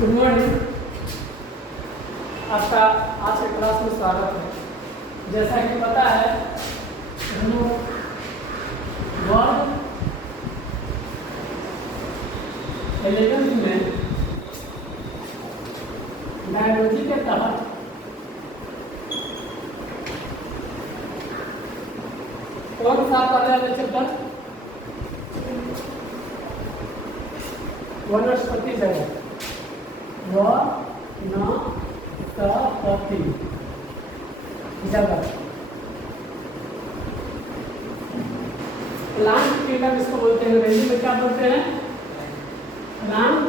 Good morning. आपका आज के क्लास में स्वागत है। जैसा कि पता है हम लोग वर्ग 11th में बायोलॉजी के तहत कौन सा पढ़ रहे चैप्टर वनस्पति जगत वनस्पति जगत प्लांट किंगडम इसको बोलते हैं। अंग्रेजी में क्या बोलते हैं? Plant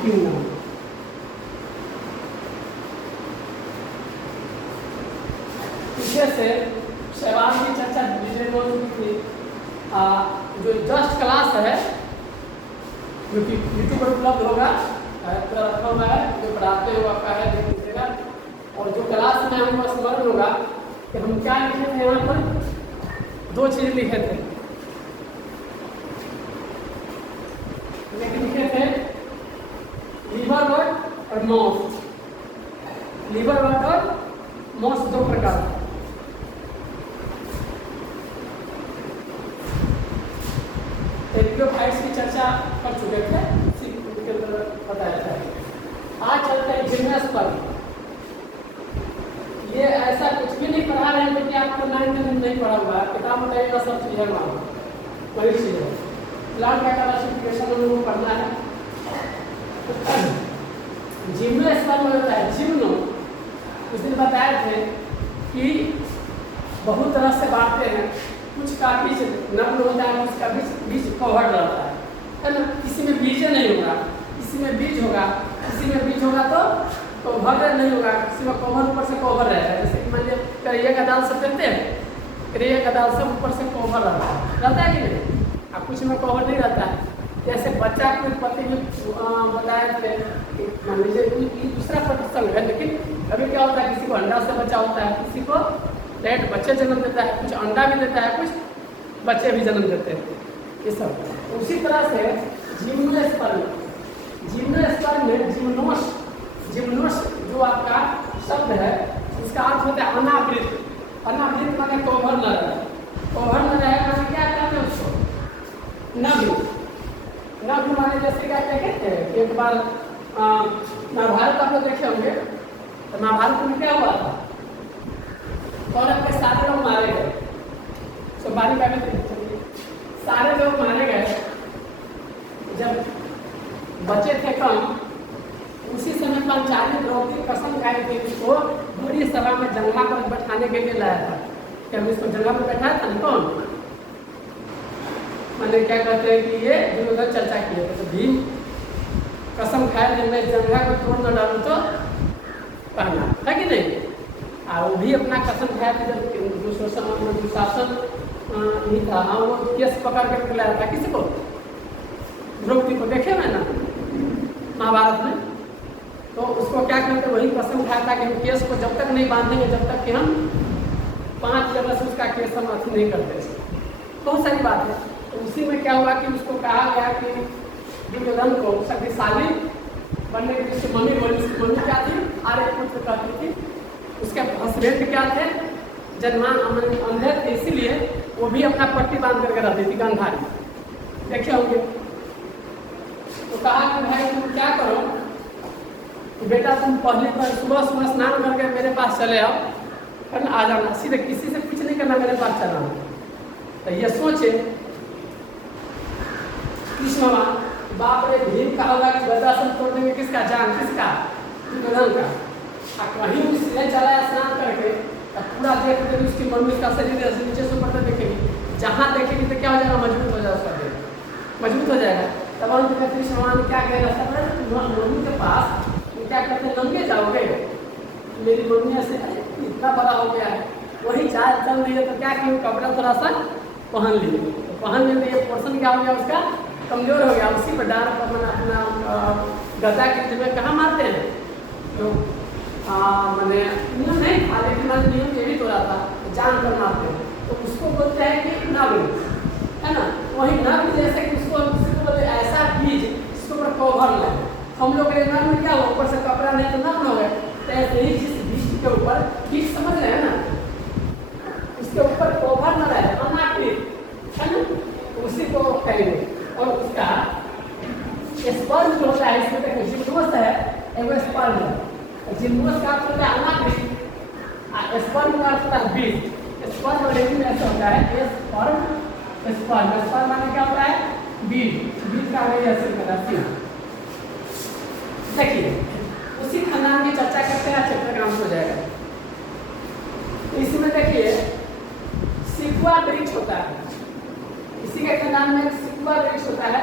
kingdom. पीछे से सवाल की चर्चा डिटेल हो चुकी थी। जो जस्ट क्लास है जो कि यूट्यूब पर उपलब्ध होगा, रखा हुआ है, जो पढ़ाते हो आपका है देख लीजिएगा। और जो क्लास में हमको स्मरण होगा कि हम क्या लिखे थे, यहाँ पर दो चीज़ लिखे थे। लिखे थे लीवर वर्ड और माउस। लीवर वर्ड और माउस दो प्रकार। एपियोफाइट्स की चर्चा कर चुके थे, इसी के अंदर बताया था। आज चलते हैं जिम्नास्पर्म। ये ऐसा कुछ भी नहीं पढ़ा रहे हैं क्योंकि आपको 9th में नहीं पढ़ा हुआ है। किताब बताइएगा सब चीज़ है वहाँ, वही चीज़ है। प्लांट का क्लासिफिकेशन हम लोगों को पढ़ना है। जिम्नोस्पर्म होता है जिम्नो। उस दिन बताए थे कि बहुत तरह से बांटते हैं। कुछ का बीज नग्न होता है, उसका बीज कवर रहता है ना। किसी में बीज नहीं होगा, किसी में बीज होगा, किसी में बीज होगा तो कवर नहीं होगा, किसी में कवर ऊपर से कवर रहेगा। जैसे कि मान लीजिए करिया का दाल सब देखते हैं, करिया का दाल सब ऊपर से कवर रहता है कि नहीं? अब कुछ में कवर नहीं रहता है। जैसे बच्चा की उत्पत्ति में बताए थे कि मान लीजिए दूसरा प्रतिसंग है, लेकिन अभी क्या होता है, किसी को अंडा से बच्चा होता है, किसी को डायरेक्ट बच्चे जन्म देता है, कुछ अंडा भी देता है, कुछ बच्चे भी जन्म देते हैं, ये सब। उसी तरह से जिम्नोस्पर्म में जिम्नोस जो आपका शब्द है, इसका अर्थ होता है अनावृत। अनावृत माने कवर न रहे। कवर न रहे माने क्या कहते हैं उसको? नग्न माने जैसे क्या कहते हैं? एक बार महाभारत आप लोग देखे होंगे, तो महाभारत में क्या हुआ था? कौरव के सारे लोग मारे गए। तो बारी सारे लोग मारे गए। जब बचे थे कम, उसी समय पांचाली द्रौपदी कसम खाई थी, उसको बड़ी सभा में जंगला पर बैठाने के लिए लाया था। क्या हम इसको जंगला पर बैठाया था? कौन मैंने क्या कहते हैं कि ये उधर चर्चा किए थे। तो भीम कसम खाए जब मैं जंगला को तोड़ न डालूं तो पहना है कि नहीं? और वो भी अपना कसम खाया था। जब दूसरे समय में दुशासन नहीं था, हाँ, वो केस पकड़ कर लाया था किसी को, द्रौपदी को। देखे मैं ना महाभारत में, तो उसको क्या करते, वही कसम खाया था कि हम केस को जब तक नहीं बांधेंगे, जब तक कि हम 5 जगह से उसका केस हम अथी नहीं करते। बहुत सारी बात है। तो उसी में क्या हुआ कि उसको कहा गया कि दुर्योधन को शक्तिशाली बनने की उसकी मम्मी बोली। उसकी मम्मी क्या थी? आर्यपुत्र कहती थी। उसके हस्बैंड क्या थे? जन्मान अंधे थे, इसीलिए वो भी अपना पट्टी बांध करके रहती थी, गंधारी। देखे होंगे। तो कहा कि भाई तुम क्या करो कि बेटा तुम पहले पर सुबह सुबह स्नान करके मेरे पास चले आओ, है ना, आ जाना सीधे, किसी से कुछ नहीं करना, मेरे पास चला। तो ये सोचे कृष्ण बाप रे, भीम कहा होगा कि गदासन तोड़ देंगे किसका जान, किसका? दुर्योधन का। वहीं उसने चला स्नान करके, अब पूरा देख देगी उसकी मम्मी, उसका शरीर ऐसे नीचे से ऊपर तक देखेगी। जहाँ देखेगी तो क्या हो जाएगा? मजबूत हो जाएगा उसका देह, मजबूत हो जाएगा। तब अंत में कृष्ण भगवान क्या कहेगा? मम्मी के पास क्या कहते हैं, नंगे जाओगे? मेरी मम्मी ऐसे इतना बड़ा हो गया है, वही चाल चल रही है, तो क्या कि कपड़ा थोड़ा सा पहन लिए। तो पहन लिए तो ये पोर्सन क्या हो गया उसका? कमजोर हो गया। उसी पर डार पर अपना गदा के जिम्मे कहाँ मारते हैं तो मैंने नियम नहीं था, लेकिन मैंने नियम ये भी तोड़ा था, जान कर मारते हैं। तो उसको बोलते हैं कि नग्न, है ना। वही नग्न जैसे कि उसको बोलते ऐसा बीज जिसके ऊपर कवर लगे, हम लोग के नर्म में क्या हो, ऊपर से कपड़ा नहीं तो नर्म हो गए, तो ऐसे ही जिस बीज के ऊपर, बीज समझ रहे हैं ना, उसके ऊपर कवर न रहे, अनावृत है ना, उसी को कहेंगे। और उसका स्पर्म जो होता है, इसमें देखो जिम्नोस है, एगो स्पर्म है। जिम्नोस का अर्थ होता है अनावृत, स्पर्म का अर्थ होता है बीज। स्पर्म अंग्रेजी में ऐसा होता है स्पर्म, स्पर्म स्पर्म माने क्या होता है, बीज। बीज का अंग्रेजी ऐसे होता है। देखिए उसी खानदान की चर्चा करते हैं, चैप्टर का अंत हो जाएगा। इसमें देखिए सिकुआ वृक्ष होता है, इसी के खानदान में सिकुआ वृक्ष होता है।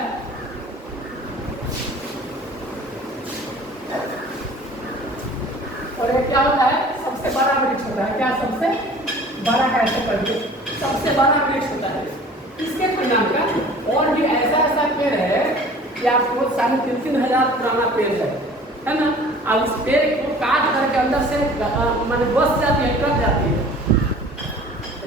और ये क्या होता है, सबसे बड़ा वृक्ष होता है। क्या सबसे बड़ा, कैसे पढ़िए, सबसे बड़ा वृक्ष होता है। इसके परिणाम का और भी ऐसा ऐसा पेड़ है कि आपको 3,500 हजार पुराना पेड़ है ना। अब इस पेड़ को काट करके अंदर से माने बस जाती है, कट जाती है।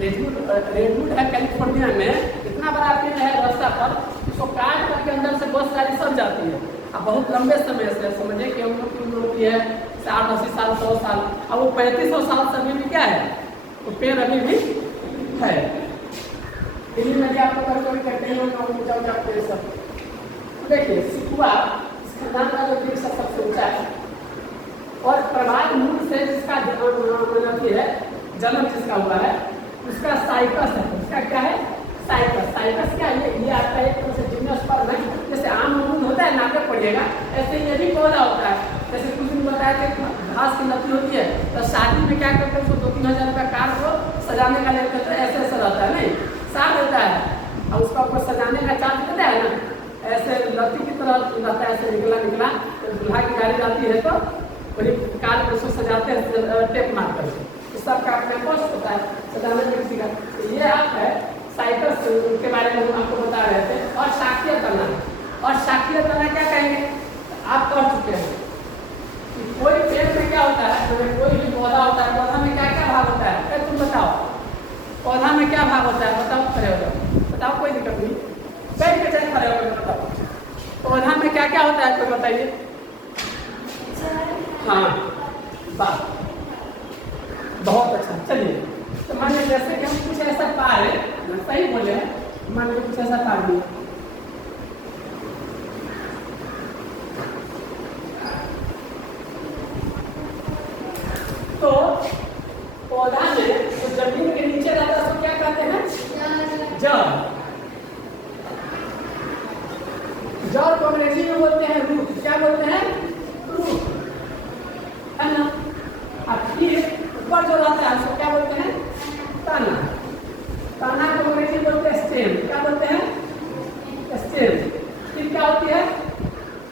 रेडवुड है कैलिफोर्निया में, इतना बड़ा पेड़ है रास्ता पर, इसको काट करके अंदर से बस गाड़ी सब जाती है। अब बहुत लंबे समय से समझिए कि हम लोग की उम्र होती है 60-80 साल, 100 साल, अब वो 3500 साल से अभी भी क्या है, वो पेड़ अभी भी है। दिल्ली में भी आपको कभी कभी कहते हैं ऊंचा ऊंचा पेड़ सब। देखिए सिकुआ इस खानदान का जो वृक्ष सबसे ऊंचा है, और प्रभात मूल से जिसका है जन्म जिसका हुआ है, उसका साइकस है। उसका क्या है, साइकस। साइकस क्या है, ये आपका एक तरह से जिम्नोस्पर्म है। जैसे आम अमरूद होता है, नाटक पड़िएगा, ऐसे ये भी पौधा होता है। जैसे कुछ दिन बताया कि घास की लती होती है, तो शादी में क्या करते हैं, उसको 2-3 हजार रुपया काट को सजाने का लेते हैं, ऐसे ऐसा रहता है, नहीं साफ रहता है, और उसका ऊपर सजाने का चार्ज देता है ना, ऐसे लती की तरह रहता है, ऐसे निकला निकला। तो दूल्हा की गाड़ी जाती है तो वही कार को उसको सजाते हैं टेप मार कर, तो सबका अपना कॉस्ट होता है सजाने में किसी का। तो ये आप है साइकस के बारे में हम आपको बता रहे थे। और शाकीय तना, और शाकीय तना क्या कहेंगे, आप कह चुके हैं कि कोई पेड़ में क्या होता है, कोई भी पौधा होता है, पौधा में क्या क्या भाग होता है, तुम बताओ पौधा में क्या भाग होता है, बताओ, खड़े हो जाओ, बताओ, कोई दिक्कत नहीं, बैठ के चाहे खड़े हो, बताओ पौधा में क्या क्या होता है, कोई बताइए। हाँ बात बहुत अच्छा। चलिए तो मान लीजिए जैसे कि हम कुछ ऐसा पा रहे, सही बोले हैं, मान लीजिए कुछ ऐसा पा लिया, तो पौधा में तो जमीन के नीचे रहता है, उसको क्या कहते हैं, जड़। जड़ को अंग्रेजी में बोलते हैं रूट। क्या बोलते हैं, रूट, है ना। अब फिर ऊपर जो रहता है उसको क्या बोलते हैं, तना। तना को अंग्रेजी बोलते हैं स्टेम। क्या बोलते हैं, स्टेम। फिर क्या होती है,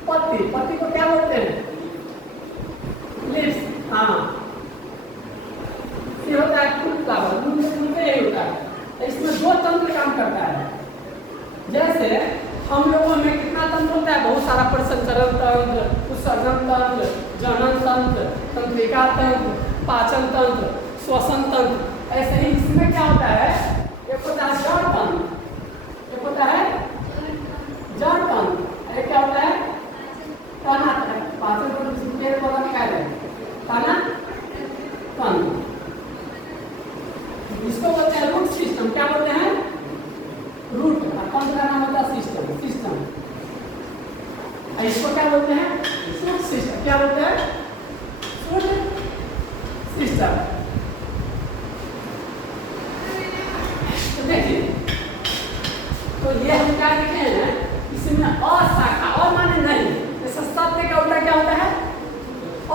पत्ती। पत्ती को क्या बोलते हैं, लीव्स। हाँ, ये होता है फूल फ्लावर। फूल में यही होता है। इसमें 2 तंत्र काम करता है। जैसे हम लोगों में कितना तंत्र होता है, बहुत सारा, प्रसंचरण तंत्र, उत्सर्जन तंत्र, जनन तंत्र, तंत्रिका तंत्र, पाचन तंत्र, श्वसन तंत्र। ऐसे ही इसमें क्या होता है, एक होता है जड़ तंत्र, एक होता है जड़ तंत्र, एक क्या होता है, तना तंत्र। पाचन तंत्र पेड़ पौधा में क्या है, तना तंत्र। इसको बोलते हैं रूट सिस्टम। क्या बोलते हैं, रूट। तंत्र का नाम होता है सिस्टम, सिस्टम। इसको क्या बोलते हैं, शूट सिस्टम। क्या बोलते हैं, शूट सिस्टम। तो देखिए, तो ये हम क्या लिखे हैं, इसमें अशाखा, और माने नहीं, जैसे सत्य का उल्टा क्या होता है,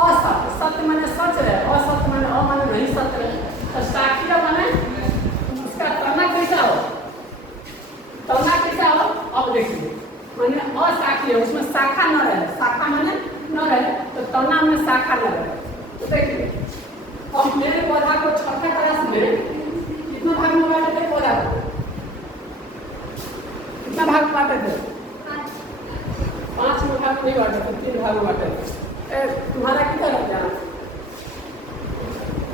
असत्य। सत्य माने सच है, असत्य माने अमाने नहीं सत्य है। तो शाखीय माने उसका तना कैसा हो, तना कैसा हो, अब देखिए माने अशाखीय, उसमें शाखा न रहे, शाखा माने न रहे, तो तना में शाखा न रहे। तो देखिए हम मेरे पौधा को छठे क्लास में कितना भाग में बांटे थे, पौधा को कितना भाग बांटे थे, 5 में भाग नहीं बांटे थे, 3 भाग में बांटे थे। तुम्हारा कितना लग जाना,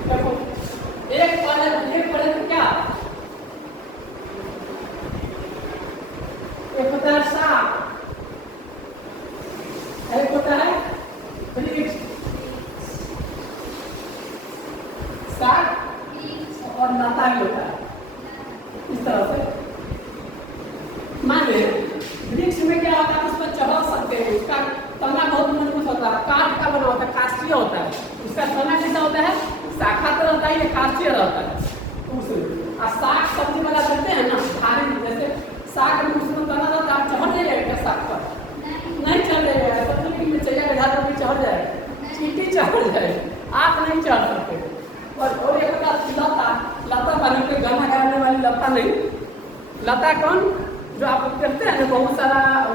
देखो एक पौधे तो क्या, एक होता है साग, एक होता है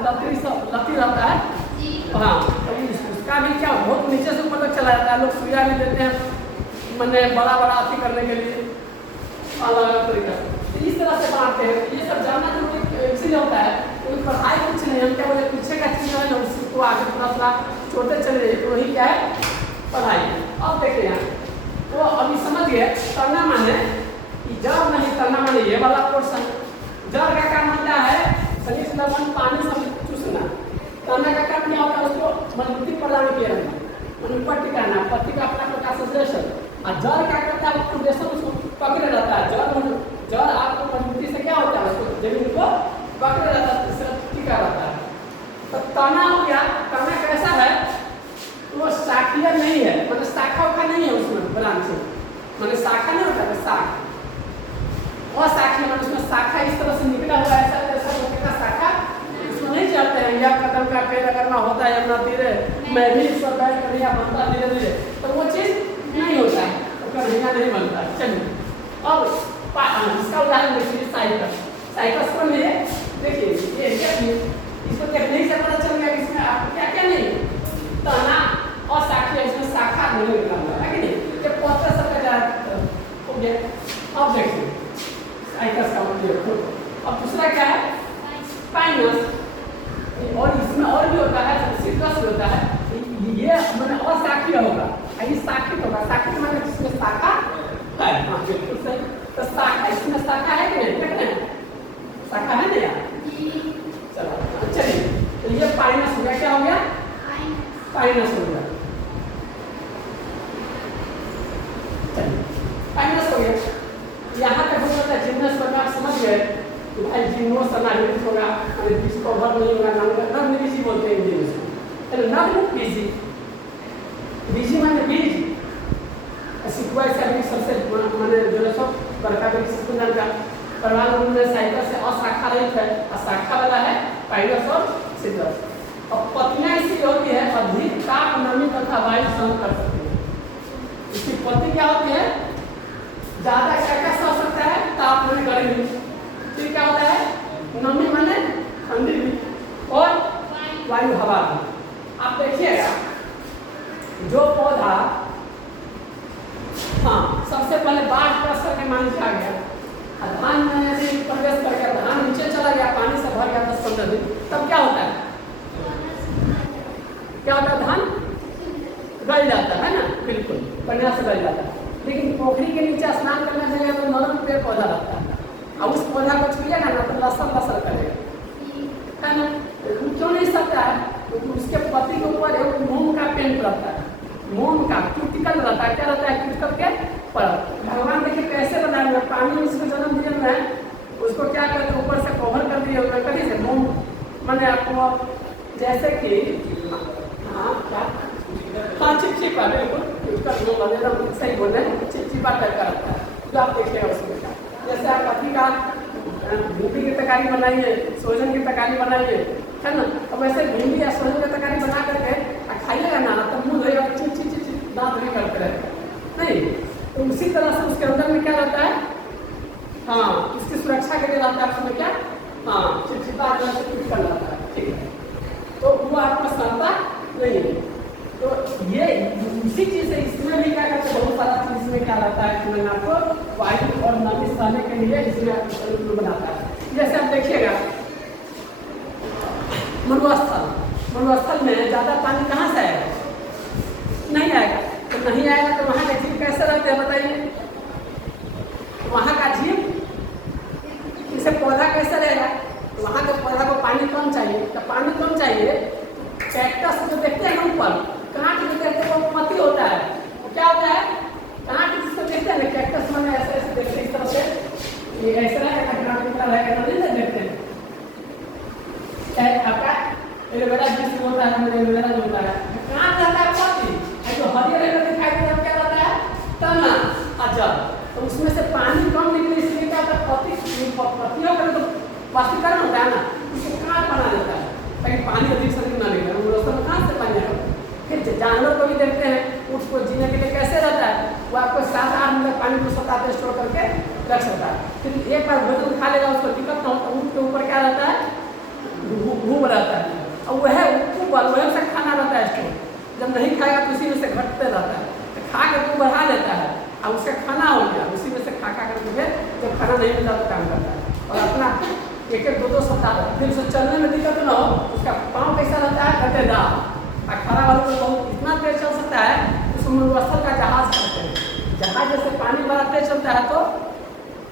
लती रहता है। हाँ, तो उसका भी क्या बहुत नीचे से ऊपर तक चला जाता है। लोग सुइया भी देते हैं, मैंने बड़ा बड़ा अति करने के लिए अलग अलग तरीका। तो इस तरह से बांटते हैं। ये सब जानना जरूरी इसलिए होता है क्योंकि पढ़ाई कुछ नहीं, हम क्या बोले पीछे का चीज़ है ना, उसको आगे थोड़ा सा छोटे चले जाइए तो वही क्या है पढ़ाई। अब देखिए यहाँ तो अभी समझ गए तरना माने कि जड़ नहीं, तरना माने ये वाला पोर्शन। जड़ का काम होता है शरीर लवण पानी सब चूसना। तरना का काम क्या होता है उसको मजबूती प्रदान किया जाना, पट्टी करना, पत्ती का अपना प्रकार संश्लेषण। और जड़ क्या करता है फाउंडेशन उसको पकड़े रहता है। जड़ आपको मजबूती से क्या होता है उसको जमीन को पकड़े रहता है, इससे टिका रहता है। तो तना हो गया, तना कैसा है वो शाखीय नहीं है, मतलब शाखा उखा नहीं है उसमें ब्रांच, मतलब शाखा नहीं होता है शाख और शाखीय, मतलब उसमें शाखा इस तरह से निकला हुआ है ऐसा ऐसा होने का शाखा उसमें नहीं चलते हैं। या कदम का पेड़ अगर ना होता है अपना धीरे मैं भी इस पर बैठ कर या बनता धीरे धीरे तो वो चीज़ नहीं होता है, तो कन्हैया नहीं बनता। चलिए अब इसका उदाहरण देखिए साइकिल। साइकिल को लिए देखिए ये क्या इसको देखने से पता चल गया कि इसमें आपको क्या क्या नहीं तना और शाखा, इसमें शाखा नहीं निकला हुआ है कि नहीं, ये पत्र सब का हो गया। अब देखिए साइकिल का उपयोग। अब दूसरा क्या है पाइनस, और इसमें और भी होता है सिट्रस भी होता है। ये मैंने अशाखीय होगा, ये शाखित होगा। शाखित माने जिसमें शाखा है। हाँ बिल्कुल सही। तो शाखा, इसमें शाखा है कि नहीं, देखते हैं शाखा है ना यार। चलो चलिए, तो ये पाइनस हो गया। क्या हो गया पाइनस हो गया। चलिए पाइनस हो गया। यहाँ तक हो जाता है जिम्नस पर आप समझ गए कि भाई जिम्नोस अनालिस होगा, जिसको भर नहीं होगा नव बीजी बोलते हैं हिंदी में। चलो नव बीजी, बीजी माने बीज सिकुआ सभी सबसे माने जो सब बड़का बीज सुंदर का परमाणु में साइकिल से अशाखा रहित है, अशाखा वाला है पाइनस और सिट्रस। और पत्तियां इसकी होती है अधिक ताप नमी तथा वायु सहन कर सकती है। इसकी पत्ती क्या होती है ज्यादा क्या सह सकता है ताप नमी गर्मी। फिर क्या होता है नमी माने ठंडी भी और वायु हवा भी। आप देखिएगा जो पौधा हाँ सबसे पहले बाढ़ प्रसर के मान आ गया, धान में यदि प्रवेश कर गया, धान नीचे चला गया, पानी से भर गया 10-15 दिन, तब क्या होता है क्या होता है धान गल जाता है ना, बिल्कुल बढ़िया से गल जाता है। लेकिन पोखरी के नीचे स्नान करने जगह तो नरम पेड़ पौधा लगता है, अब उस पौधा को छुएगा ना तो लसर लसर करेगा है ना। क्यों नहीं सकता है क्योंकि उसके पत्ती के ऊपर एक मोम का पेंट रहता है, मोम का क्यूटिकल रहता है। क्या रहता है क्यूटिकल के पर भगवान देखिए कैसे बनाए हुए, पानी में इसको जन्म दिए हुए हैं, उसको क्या करते ऊपर से कवर कर दिए हुए कभी से मोम मैंने आपको जैसे कि हाँ क्या हाँ चिपचिपा बिल्कुल उसका जो बनेगा सही बोल रहे हैं, चिपचिपा टाइप का रहता है जो आप देखिएगा उसमें का। जैसे आप कथी का भिंडी की तरकारी बनाइए, सोजन की तरकारी बनाइए है ना, तो वैसे भिंडी या सोजन की तरकारी बना करके खाइएगा ना तो मुँह धोएगा चिप चिप चिप दांत नहीं करते रहेगा नहीं। तो उसी तरह से उसके अंदर में क्या रहता है हाँ उसकी सुरक्षा के लिए रहता है उसमें क्या हाँ चिपचिपा कर रहता है, ठीक है। तो वो आपको सहता नहीं है। तो ये उसी चीज से इसमें भी क्या करते हैं बहुत सारा चीज इसमें क्या रहता है इसमें आपको वायु और नमी सहने के लिए इसमें आपको बनाता है। जैसे आप देखिएगा मरुस्थल में ज्यादा पानी कहाँ से आएगा नहीं आएगा, तो नहीं आएगा तो वहाँ का जीव कैसे रहते हैं बताइए, वहाँ का जीव इसे पौधा कैसे रहेगा, तो वहाँ के पौधा को पानी कम चाहिए, तो पानी कम चाहिए। कैक्टस जो देखते हैं ना ऊपर कहाँ के देखते हैं वो पत्ती होता है, वो क्या होता है कहाँ के जिसको देखते हैं ना कैक्टस में ऐसे ऐसे देखते हैं इस तरह से ये ऐसा रहेगा नहीं देखते हैं आपका एलोवेरा जिस होता है एलोवेरा जो होता है कहाँ रहता है पत्ती जो हरियर दिखाई देता है क्या रहता है तना अजब, तो उसमें से पानी कम निकले इसलिए क्या होता है पत्तियों का तो वाष्पीकरण होता है ना उसको कहाँ बना देता है ताकि पानी अधिक से ना निकले, वो कहाँ से पानी आएगा। फिर जानवर को भी देखते हैं उसको जीने के लिए कैसे रहता है वो आपको 7-8 मिनट पानी को सताते स्टोर करके रख सकता है। फिर एक बार भोजन खा लेगा उसको दिक्कत ना हो तो उसके ऊपर क्या रहता है भूख रहता है, और वह से खाना रहता है स्टोर, जब नहीं खाएगा तो उसी में से घटते रहता है, तो खा के वो बढ़ा लेता है, और उसका खाना हो गया, उसी में से खा करके फिर जब खाना नहीं मिलता तो काम करता है, और अपना एक एक 2-2 सप्ताह फिर उसे चलने में दिक्कत न हो, उसका पाँव कैसा रहता है घटेदार, और खड़ा वालों को बहुत इतना तेज चल सकता है, उसको मरुस्थल का जहाज कहते हैं। जहाज जैसे पानी बड़ा तेज चलता है तो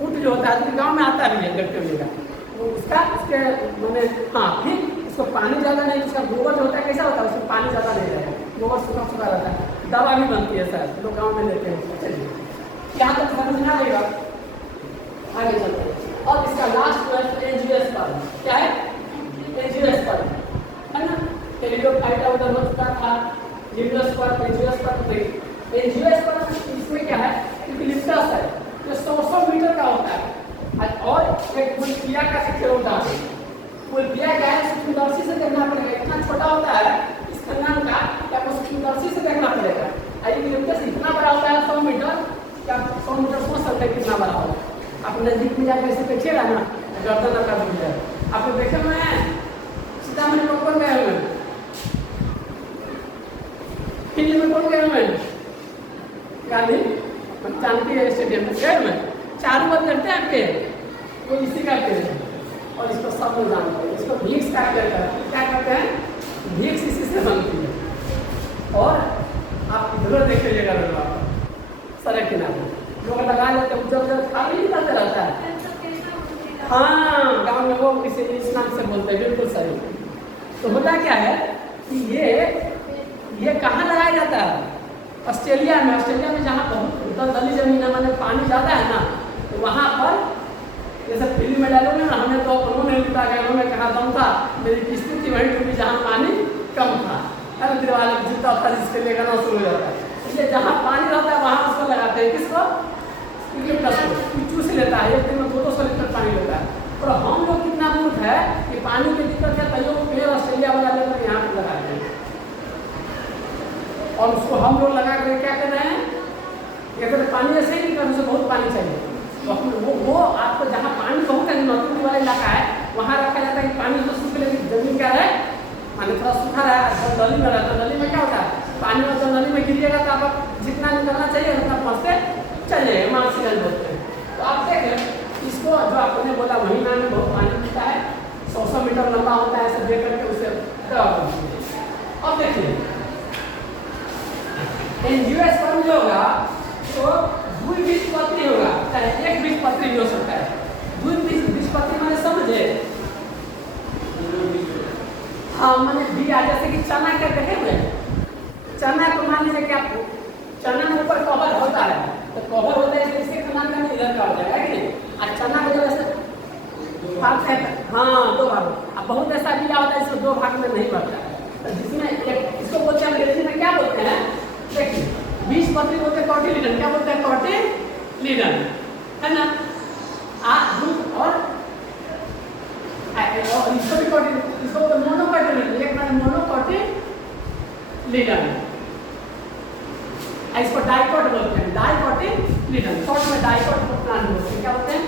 ऊँट जो होता है, गाँव में आता भी है गट्टे हुए का, तो उसका उसके मैंने हाँ फिर उसको पानी ज़्यादा नहीं, उसका गोबर जो होता है कैसा होता है, उसमें पानी ज़्यादा नहीं रहेगा, गोबर सूखा सूखा रहता है, दवा भी बनती है सर, लोग गाँव में लेते हैं। चलिए यहाँ तक समझ में आ जाएगा, आगे चलते हैं। और इसका लास्ट है एंजियोस्पर्म, क्या है एंजियोस्पर्म, है ना, टेलिडोफाइटा उधर हो चुका था, जिम्नोस्पर्म, एंजियोस्पर्म। एंजियोस्पर्म इसमें क्या है, इक्लिप्टस है जो 100 मीटर का होता है, और एक पुलकिया का सिक्योर है, पुलकिया क्या है सूक्ष्मदर्शी से देखना पड़ेगा, इतना छोटा होता है इस खंडान का, क्या आपको सूक्ष्मदर्शी से देखना पड़ेगा, इक्लिप्टस इतना बड़ा होता है 100 मीटर, क्या 100 मीटर सोच सकते हैं कितना बड़ा होगा, आप नजदीक में जाकर ऐसे देखिएगा ना, गर्दन का डूब जाए, आपको देखे हुए हैं सीतामढ़ी में कौन गए हुए हैं, दिल्ली में कौन गए हुए हैं, गांधी जानती है स्टेडियम में गए हुए, चारों बार करते हैं आपके, वो इसी का पेड़ है, और इसको सब लोग जानते हैं, इसको भिक्स का पेड़ करते हैं, क्या करते हैं, भिक्स इसी से बनती है, और आप इधर देख लीजिएगा सड़क किनारे लोग लगा लेते हैं, जब खाली नहीं करते रहता है, हाँ गाँव में वो किसी इस नाम से बोलते हैं, बिल्कुल सही। तो होता क्या है कि ये कहाँ लगाया जाता है, ऑस्ट्रेलिया में जहाँ बहुत दलदली जमीन है, मैंने पानी ज़्यादा है ना, तो वहाँ पर जैसे फिल्म में डालोगे ना, हमें तो उन्होंने लुटा गया, उन्होंने कहा दम था, मेरी किस्ती थी वहीं टूटी जहाँ पानी कम था, अरे दिल वाले जूता था जिसके लिए गाना शुरू हो जाता है, इसलिए जहाँ पानी रहता है वहाँ उसको लगाते हैं, किसको चूस लेता है, एक दिन में 200 लीटर पानी लेता है, और हम लोग कितना मूर्ख है कि पानी की दिक्कत है तैयो पेड़ ऑस्ट्रेलिया वाला लेकर यहाँ पर लगाते हैं, और उसको हम लोग लगा कर क्या कर रहे हैं, कहते हैं पानी ऐसे ही नहीं कर, उसे बहुत पानी चाहिए, तो वो आपको जहाँ पानी बहुत है नदी वाला इलाका है वहाँ रखा जाता है कि पानी तो सूख लेकिन जमीन क्या है, पानी थोड़ा सूखा रहा, नली में रहता है, नली में क्या होता है पानी में, जब नली में गिरिएगा तो आप जितना निकलना चाहिए उतना पहुँचते चलिए मार्सियल बोलते हैं। तो आप देखें इसको जो आपने बोला महीना में बहुत पानी मिलता है, 100 मीटर लंबा होता है, ऐसे देख करके उसे अब देखिए एंजियोस्पर्म जो होगा तो द्विबीजपत्री होगा, चाहे एक बीजपत्री भी हो सकता है, द्विबीजपत्री मैंने समझे, हाँ मैंने दिया, जैसे कि चना क्या देखे हुए, चना को मान लीजिए कि आप चना में ऊपर कवर होता है, तो कवर होता है इसके खंडान का नहीं इधर का हो जाएगा कि नहीं, और चना को जब ऐसे भाग से हाँ 2 भाग, अब बहुत ऐसा बिया होता है इसको 2 भाग में नहीं बढ़ता है, तो जिसमें एक इसको बोलते हैं अंग्रेजी में क्या बोलते हैं, देखिए बीजपत्री बोलते हैं कॉटिलिडन, क्या बोलते हैं कॉटिलिडन, है ना, और इसको भी इसको मोनोकॉटिलिडन, एक बार मोनोकॉटिलिडन, इसको डाइकॉट बोलते हैं, डाइकॉटिलिडन, शॉर्ट में डाइकॉट को प्लांट बोलते हैं, क्या बोलते हैं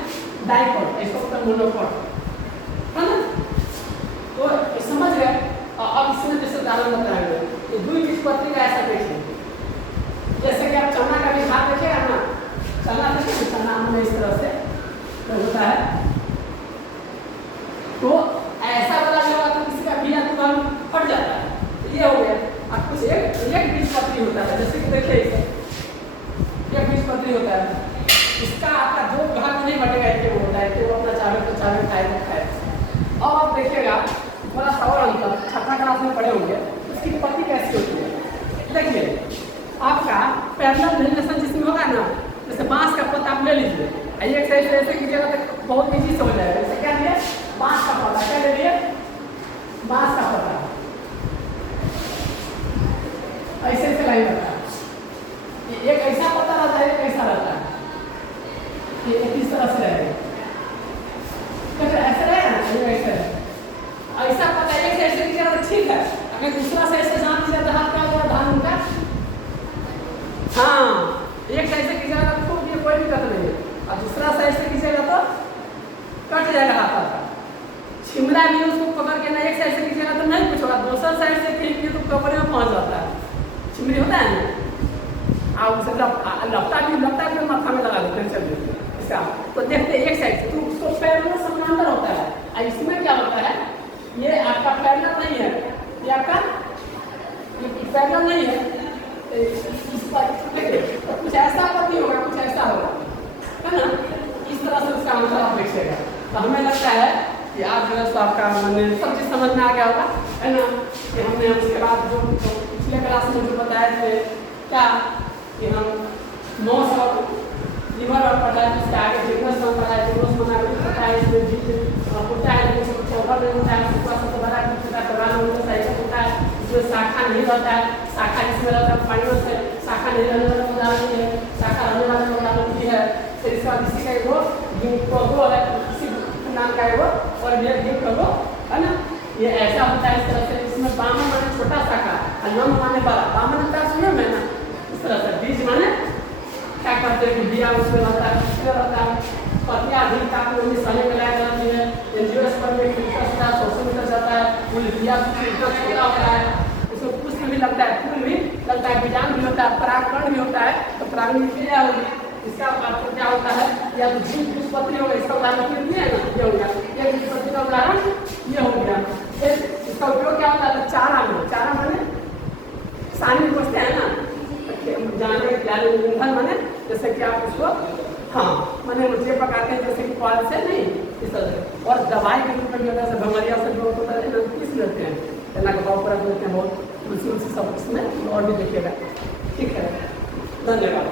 डाइकॉट, इसको बोलते हैं मोनोकॉट, है ना, तो समझ गए। अब इसमें जैसे उदाहरण बताएंगे तो द्विबीजपत्री का ऐसा देखिए, जैसे कि आप चना का भी भाग देखिएगा ना, चना देखिए, चना हमें इस तरह से तो होता है, तो ऐसा वाला जो आता किसी का बिया तो हम फट जाता है, तो ये हो गया। अब कुछ एक बीजपत्री होता है, जैसे कि देखिए इसे एक बीजपत्री होता है, इसका आपका 2 भाग में नहीं बटेगा, एक होता है कि वो अपना चावल तो चावल खाएगा। अब आप देखिएगा थोड़ा सा और अंतर, 6th क्लास में पढ़े होंगे, उसकी पत्ती कैसी होती है, देखिए आपका पैरेलल वेजिटेशन जिसमें होगा ना, जैसे बांस का पत्ता आप ले लीजिए, एक साइड से ऐसे कीजिएगा तो बहुत ईजी से हो जाएगा, जैसे क्या लिए बांस का पत्ता, क्या ले लिए बांस का पत्ता, ऐसे ऐसे लाइन रहता है, एक ऐसा पत्ता रहता है, एक ऐसा रहता है, ये इस तरह से रहेगा, ऐसे रहेगा ना, ऐसे ऐसा पता एक से ऐसे कीजिएगा तो ठीक है, अगर दूसरा से ऐसे जान दीजिए तो हाथ क्या होगा धान का, हाँ एक से ऐसे कीजिएगा तो खूब ये कोई दिक्कत नहीं है, और दूसरा से ऐसे कीजिएगा तो कट जाएगा हाथ आपका, शिमला भी उसको पकड़ के ना एक साइड से खींचेगा तो नहीं कुछ होगा, दूसरा साइड से खींच के तो कपड़े में पहुंच जाता है। छिमरी होता है ना, और उसे लपटा भी माथा में लगा देते हैं चल देते इसका। तो देखते एक साइड से तो उसको पैरेलल समानांतर होता है। और इसमें क्या होता है, ये आपका पैरेलल नहीं है, ये आपका पैरेलल नहीं है, इस पर तो कुछ ऐसा नहीं होगा, कुछ ऐसा होगा, है ना। इस तरह से उसका मतलब आप देखिएगा। तो हमें लगता है कि आज जो है सो आपका मैंने सब चीज़ समझ में आ गया होगा, है ना। कि हमने उसके बाद जो पिछले क्लास में जो बताए थे क्या कि हम नोस और लिवर और पढ़ा है, उसके आगे जिग्नस में पढ़ा है, जिग्नस में होता है, इसमें बीज होता है लेकिन सबसे ऊपर में होता है, उसका सबसे बड़ा होता है, प्रधान होता है, इसमें शाखा नहीं रहता है। शाखा जिसमें रहता है पानी से शाखा नहीं रहने वाला उदाहरण है, शाखा रहने वाला उदाहरण भी है। फिर इसका किसी का वो गिंको है, किसी नाम का है वो, और ये गिंको है ना। ये ऐसा होता है इस तरह से। इसमें बामन माने छोटा शाखा और लम माने बड़ा। बामन का सुनो मैं ना, इस तरह से बीज माने क्या करते हैं कि बिया उसमें रहता है, उसमें रहता है पतिया भी काफी उन्नीस साल में लाया जाती है। एनजीओएस पर में कितना 100 मीटर जाता है, फूल बिया छोटा होता है, उसमें पुष्प भी लगता है, फूल भी लगता है, बीजान भी होता है, परागकण भी होता है। तो परागण की क्रिया होगी, इसका अर्थ क्या होता है, या तो जीव पुष्पपत्री होगा, इसका उदाहरण फिर है ना, ये हो गया। ये पुष्पपत्री का उदाहरण ये हो गया। फिर इसका उपयोग क्या होता है, चारा में, चारा माने सानी बचते हैं ना, जाने ईंधन माने जैसे कि आप उसको हाँ मैंने मुझे पकाते हैं जैसे कि पाल से नहीं इस तरह से। और दवाई के रूप में जैसे बीमारियाँ से जो होता है ना किस लेते हैं, तना का भाव पर देते हैं बहुत, तुलसी सब इसमें और भी देखिएगा। ठीक है, धन्यवाद।